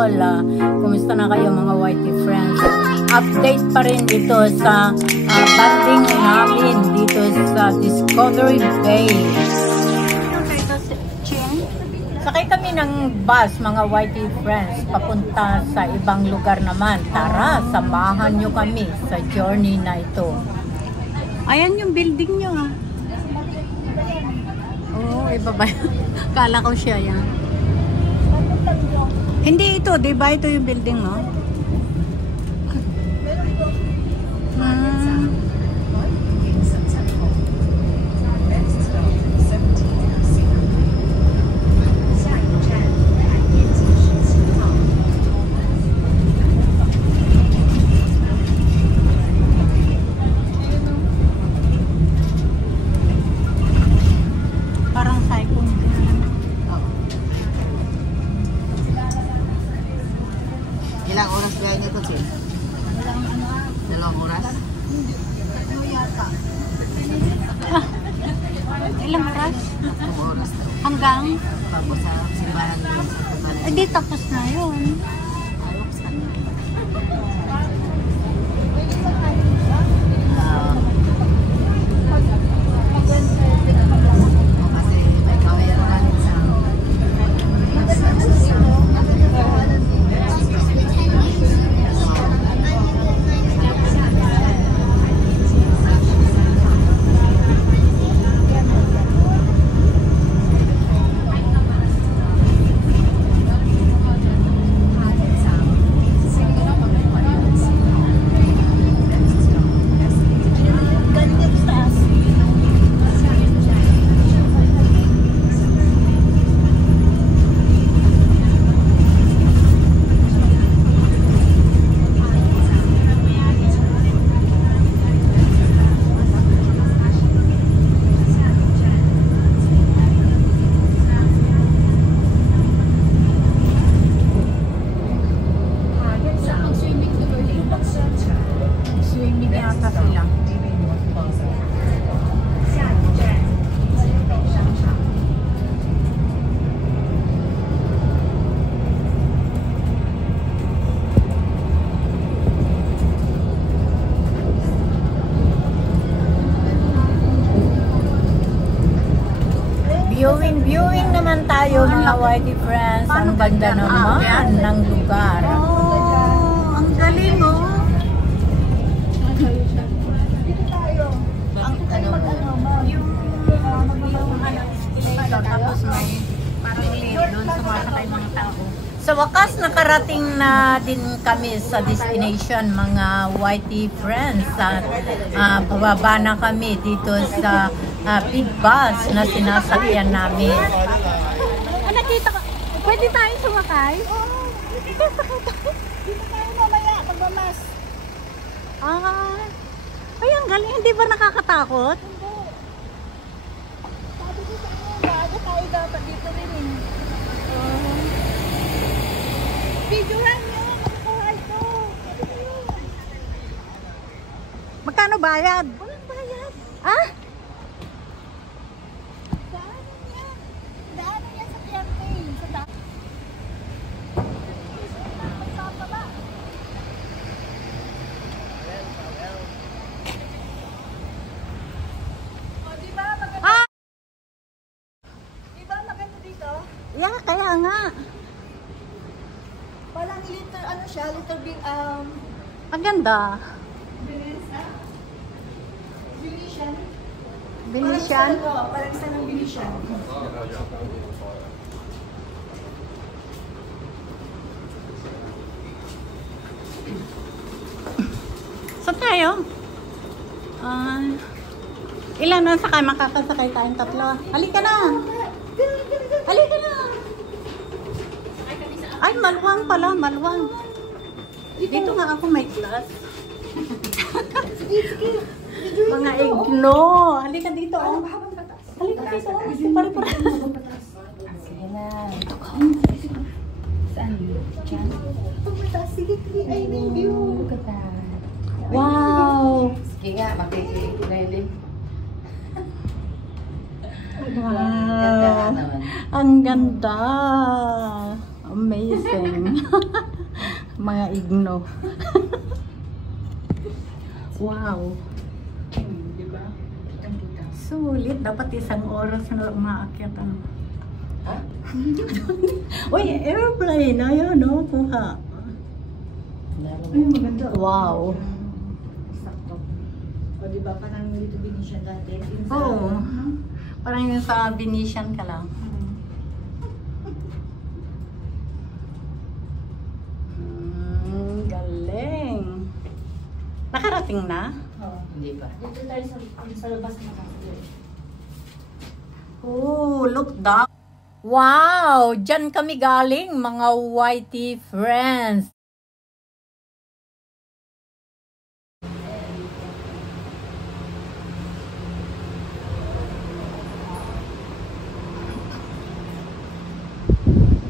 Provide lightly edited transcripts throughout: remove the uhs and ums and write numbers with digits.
all. Kumusta na kayo mga YT friends? Update pa rin ito sa banding namin dito sa Discovery Bay. Sakay kami ng bus mga YT friends papunta sa ibang lugar naman. Tara, samahan nyo kami sa journey na ito. Ayan yung building nyo ah. Oo, iba ba? Kala ko siya yan. Hindi ito, di ba ito yung building mo? Ilang oras kaya nyo ito, Chin? Dalawang oras? Ilang oras? Dalawang oras daw. Hanggang? Bago sa simbahan doon sa simbahan. Hindi, tapos na yun. Kasi may kawiran sa Viewing naman tayo mga YT friends. Ang ganda naman ng lugar. Oh, ang galing oh. Tapos may parang liit doon sumasakay mga tao. Sa wakas, nakarating na din kami sa destination mga YT friends. At bababa na kami dito sa big bus na sinasakyan namin. Nakita ko, pwede tayo sumakay? Oo, dito tayo mamaya, pagmamas. Ay, ang galing. Hindi ba nakakatakot? Sabi ko sa inyo, bago tayo dapat dito rin eh. Videohan nyo, magkuha ito. Magkano bayad? Walang bayad. Ah? Daanan yan sa campaign. Sa daanan. Diba maganda? Diba maganda dito? Yeah, kaya nga. Parang little, ano siya, little bit, Ang ganda. Venetian. Venetian. Parang sa ng Venetian. Saan tayo? Ilan na sakay? Makakasakay tayong tatlo. Halika na. Halika na. Ay, maluwang pala. Maluwang. Dito nga ako may class. Mga igno. Halika dito. Oh. Halika dito. Pare-pare. Sige na. Saan yun? Diyan? Pagmataas, sige, ay, yung view. Wow. Sige nga, makikilin. Wow. Ang ganda. Amazing. Mga igno. Wow. Diba? Kitang-kita. Sulit. Dapat isang oras na umaakyat. Ha? Uy, airplane. Ayun, no? Kuha. Ay, maganda. Wow. Sakto. O diba, parang dito Venetian dati. Oo. Parang yung sa Venetian ka lang. Galing. Nakarating na? Hindi pa. Dito tayo sa labas na kasi. Oh, look down. Wow! Diyan kami galing, mga whitey friends.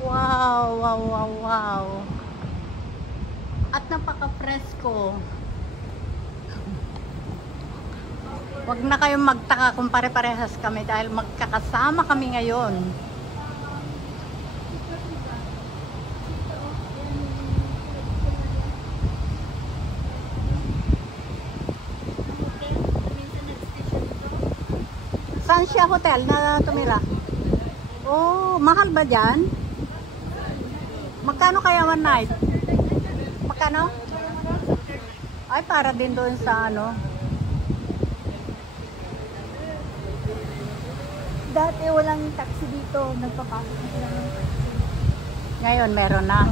Wow, wow, wow, wow. At napaka-presko. Huwag na kayong magtaka kung pare-parehas kami dahil magkakasama kami ngayon. Saan siya hotel na tumira? Oh, mahal ba dyan? Magkano kaya one night? Magkano? Ay, para din doon sa ano. Dati walang taxi dito, nagpapasok na sila ng taxi. Ngayon, meron na.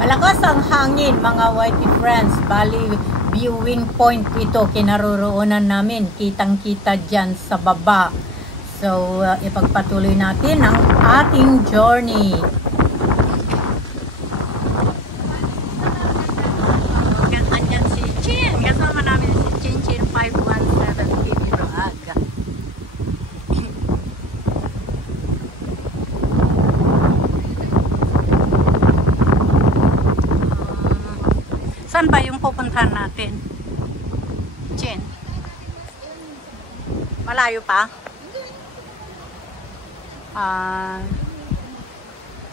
Malakas ang hangin, mga whitey friends. Bali, viewing point ito, kinaroroonan namin. Kitang-kita dyan sa baba. So, ipagpatuloy natin ang ating journey. Andyan si Chin. Kasama namin si Chin 517 Kiniroag. Saan ba yung pupuntahan natin? Chin? Malayo pa?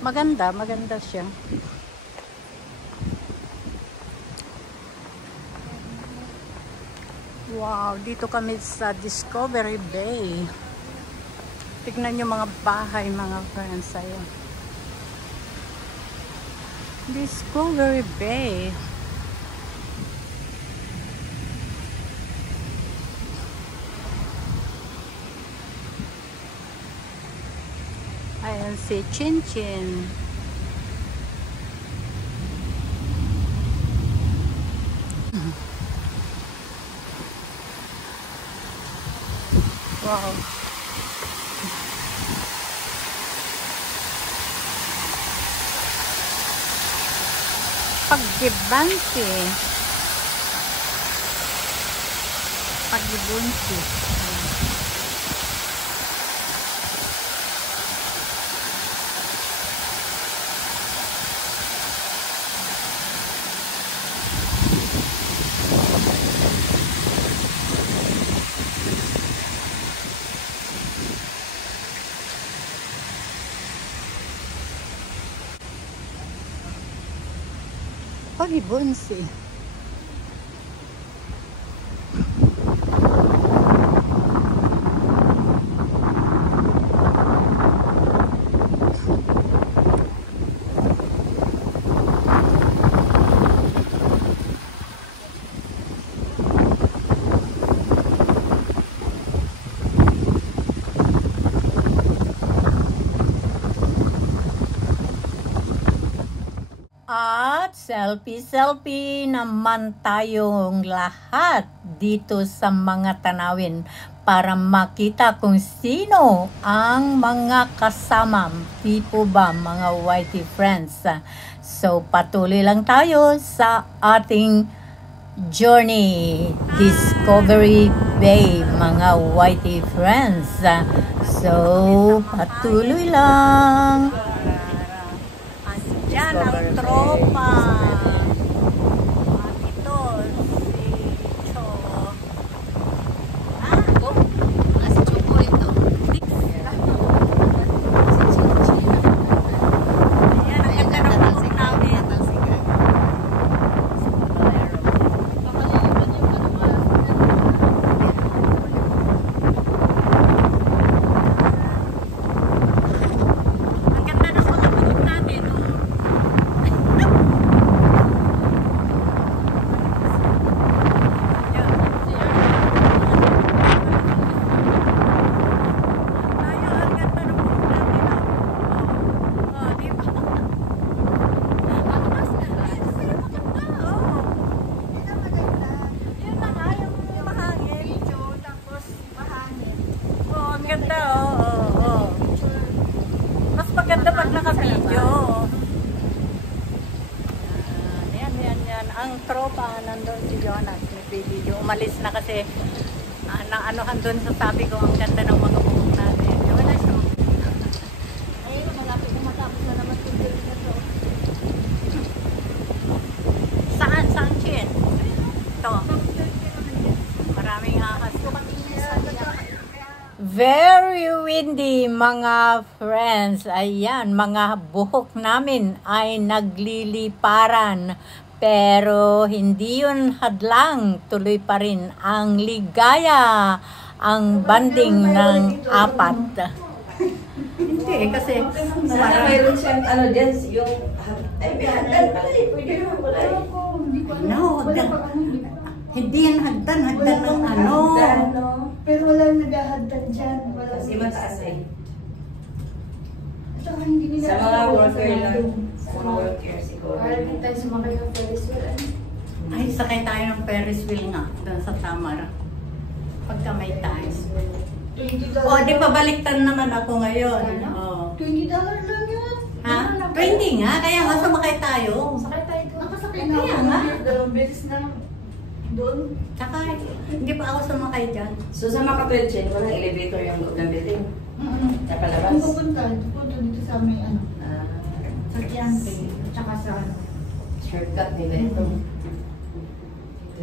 Maganda siya. Wow, dito kami sa Discovery Bay. Tignan nyo mga bahay, mga friends. Ayun. Discovery Bay. Ayan si Chin Chin. Wow. Paggibansi. Paggibunsi. Pag-ibonsi. At selfie-selfie naman tayong lahat dito sa mga tanawin para makita kung sino ang mga kasama. Di po ba mga Whitey friends? So patuloy lang tayo sa ating journey, Discovery Bay, mga Whitey friends. So patuloy lang. Yan ang tropa. Ito, si Cho. Si Choco ito. Yan ang ganda ng buhok namin. Ang ganda ng mga buhok natin. Mas maganda pag naka-video. Yan. Ang tropa, nandun si Jonas. Nag-video. Umalis na kasi naanuhan dun sa sabi ko, ang ganda ng mga buhok natin. Jonas, no? Ayun, malapit na matapos na naman yung video na to. Saan, Chin? Ito. Maraming ahas. Very windy mga friends. Ayan, mga buhok namin ay nagliliparan. Pero hindi yun hadlang. Tuloy pa rin ang ligaya, ang banding ng apat. Hindi, kasi Sana mayroon siyang ano dyan, yung... Ay, may hagdan pala eh. Pwede naman pala eh. no, hindi yan hagdan ng ano. Pero walang naghahagdan dyan. Kasi mataas eh. At saka hindi nila... Sa mga worker lang. Sa mga worker siguro. Para din tayo sumakay ng Ferris wheel. Ay, sakay tayo ng Ferris wheel nga, doon sa Samara. Pagka may time. $20 O, di pa baliktad naman ako ngayon. Ano? Oh. $20 lang yun. Ha? 20 nga, kaya nga sumakay tayo. Sakay tayo doon. Nakasakay na ako. Dalawang beses na doon. Tsaka, hindi pa ako sumakay dyan. So sa Makatwelchen, walang elevator yung loob ng building. Sa palabas. Ang pupunta dito sa may ano. Sa Tiangke. Tsaka sa ano. Shortcut nila ito.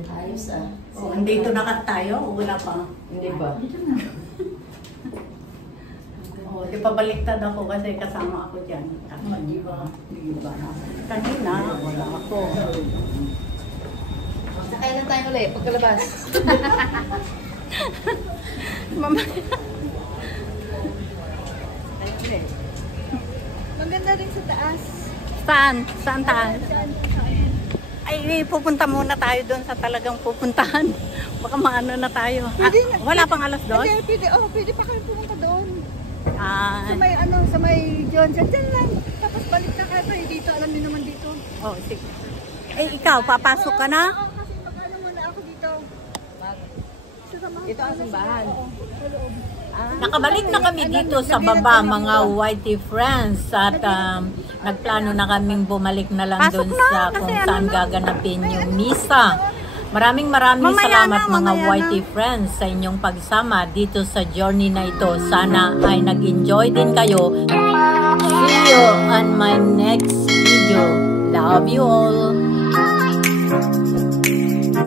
Ayos ah. O, andito na tayo, o wala pa. Hindi ba? Dito na. O, di pa baliktad ako kasi kasama ako dyan. Di ba? Kanina, wala ako. Sakay na tayo ulit pagkalabas. Maganda rin sa taas. Saan? Saan taas? Ay, pupunta muna tayo doon sa talagang pupuntahan. Baka maano na tayo. Pwede na. Wala pang alas doon? Pwede pa kami pumunta doon. Ah, Sa may ano, sa may Johnson. Diyan lang. Tapos balik na kayo dito. Alam niyo naman dito. oh, sige. Eh, ikaw, papasok ka na? Oo, kasi mag-ano muna ako dito. Ito ang simbahan. Sa loob. Nakabalik na kami dito sa baba mga Whitey friends at nagplano na kaming bumalik na lang Pasok doon na, sa kasi kung ano saan na. gaganapin yung misa. Maraming Mamaya salamat na, mga mamaya Whitey friends sa inyong pagsama dito sa journey na ito. Sana ay nag-enjoy din kayo. See you on my next video. Love you all.